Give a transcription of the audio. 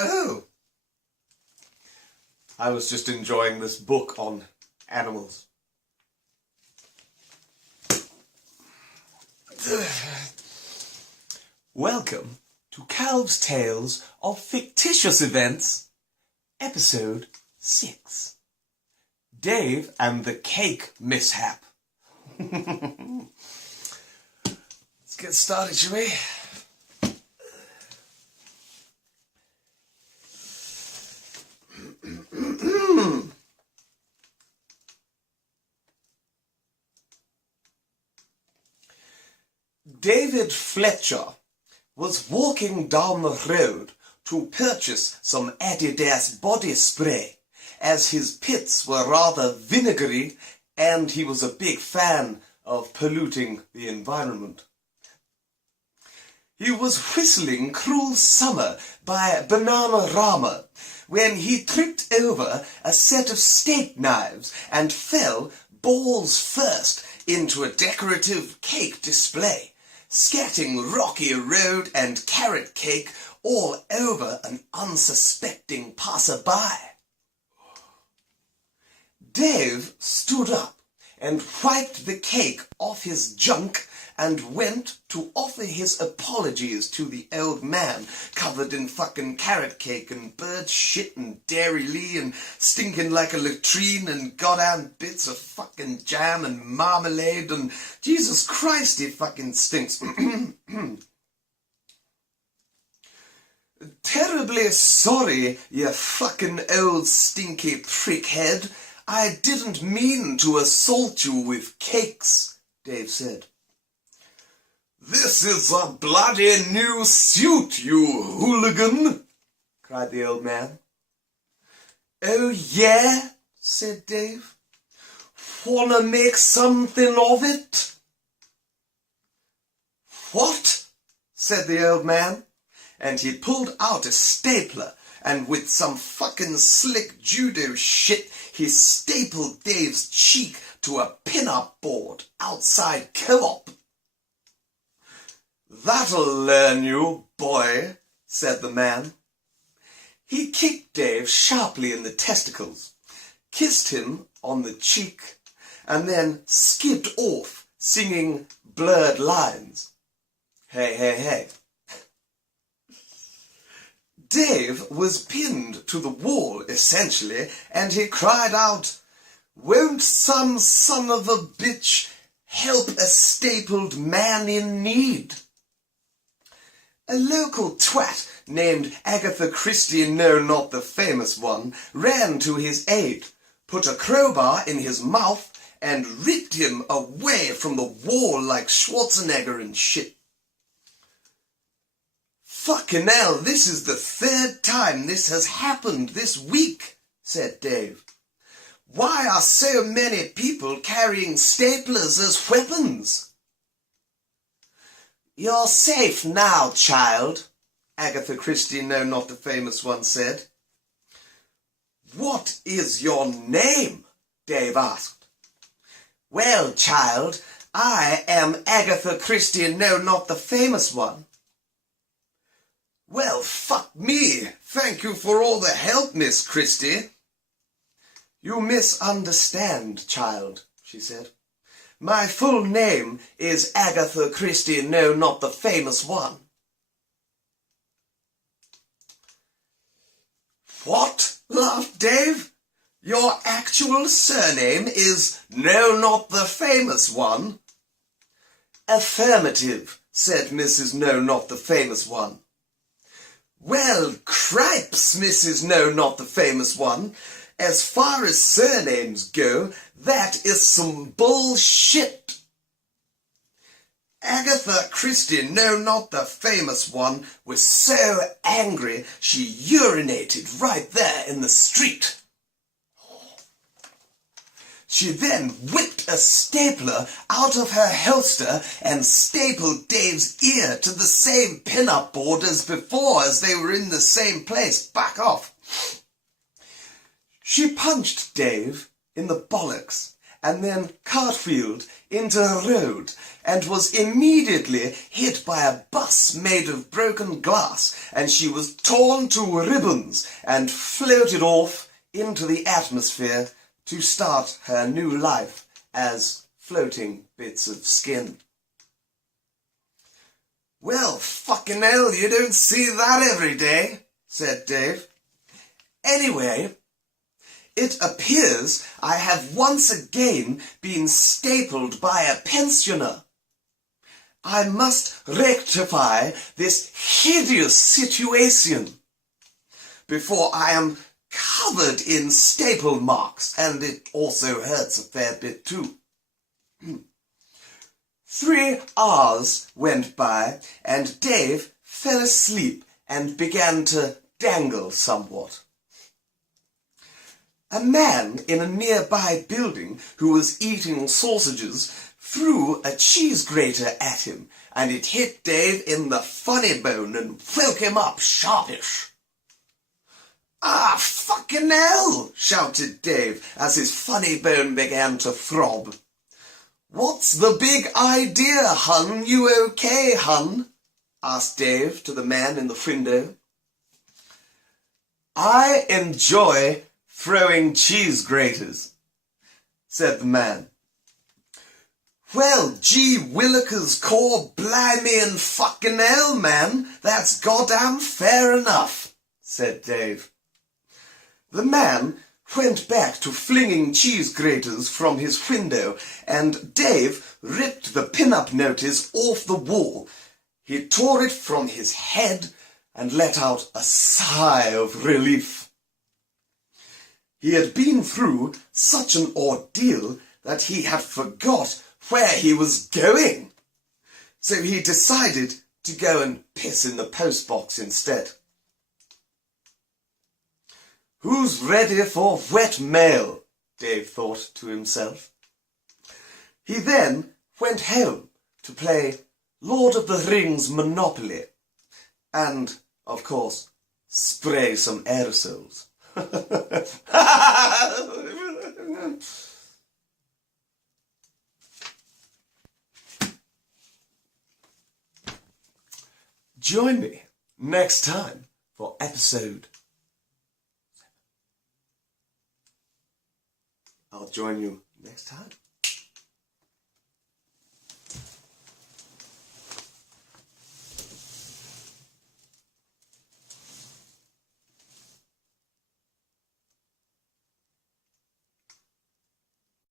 Oh, I was just enjoying this book on animals. Welcome to Calvs Tales of Fictitious Events, Episode 6. Dave and the Cake Mishap. Let's get started, shall we? David Fletcher was walking down the road to purchase some Adidas body spray, as his pits were rather vinegary and he was a big fan of polluting the environment. He was whistling Cruel Summer by Bananarama when he tripped over a set of steak knives and fell balls first into a decorative cake display, scatting rocky road and carrot cake all over an unsuspecting passerby. Dave stood up and wiped the cake off his junk and went to offer his apologies to the old man, covered in fucking carrot cake and bird shit and dairy lee and stinking like a latrine and goddamn bits of fucking jam and marmalade and Jesus Christ, he fucking stinks. Terribly sorry, you fucking old stinky prickhead. I didn't mean to assault you with cakes, Dave said. This is a bloody new suit, you hooligan, cried the old man. Oh, yeah, said Dave. Wanna make something of it? What? Said the old man, and he pulled out a stapler, and with some fucking slick judo shit, he stapled Dave's cheek to a pin-up board outside Co-op. That'll learn you, boy, said the man. He kicked Dave sharply in the testicles, kissed him on the cheek, and then skipped off, singing blurred lines. Hey, hey, hey. Dave was pinned to the wall, essentially, and he cried out, "Won't some son of a bitch help a stapled man in need?" A local twat named Agatha Christie, no, not the famous one, ran to his aid, put a crowbar in his mouth, and ripped him away from the wall like Schwarzenegger and shit. Fucking hell, this is the third time this has happened this week, said Dave. Why are so many people carrying staplers as weapons? You're safe now, child, Agatha Christie, no, not the famous one, said. What is your name? Dave asked. Well, child, I am Agatha Christie, no, not the famous one. Well, fuck me. Thank you for all the help, Miss Christie. You misunderstand, child, she said. My full name is Agatha Christie, no, not the famous one. What? Laughed Dave. Your actual surname is no, not the famous one? Affirmative, said Mrs. No, not the famous one. Well, cripes, Mrs. No, not the famous one. As far as surnames go, that is some bullshit. Agatha Christie, no, not the famous one, was so angry she urinated right there in the street. She then whipped a stapler out of her holster and stapled Dave's ear to the same pin-up board as before, as they were in the same place. Back off. She punched Dave in the bollocks and then cartwheeled into a road and was immediately hit by a bus made of broken glass, and she was torn to ribbons and floated off into the atmosphere to start her new life as floating bits of skin. "Well, fucking hell, you don't see that every day," said Dave. "Anyway, it appears I have once again been stapled by a pensioner. I must rectify this hideous situation before I am covered in staple marks, and it also hurts a fair bit too." 3 hours went by, and Dave fell asleep and began to dangle somewhat. A man in a nearby building who was eating sausages threw a cheese grater at him, and it hit Dave in the funny bone and woke him up sharpish. "Ah, fucking hell!" shouted Dave as his funny bone began to throb. "What's the big idea, hun? You okay, hun?" asked Dave to the man in the window. "I enjoy throwing cheese graters," said the man. "Well, gee willikers, core blimey and fucking hell, man, that's goddamn fair enough," said Dave. The man went back to flinging cheese graters from his window, and Dave ripped the pin-up notice off the wall. He tore it from his head and let out a sigh of relief. He had been through such an ordeal that he had forgot where he was going, so he decided to go and piss in the postbox instead. "Who's ready for wet mail?" Dave thought to himself. He then went home to play Lord of the Rings Monopoly and, of course, spray some aerosols. Join me next time for episode 7. I'll join you next time.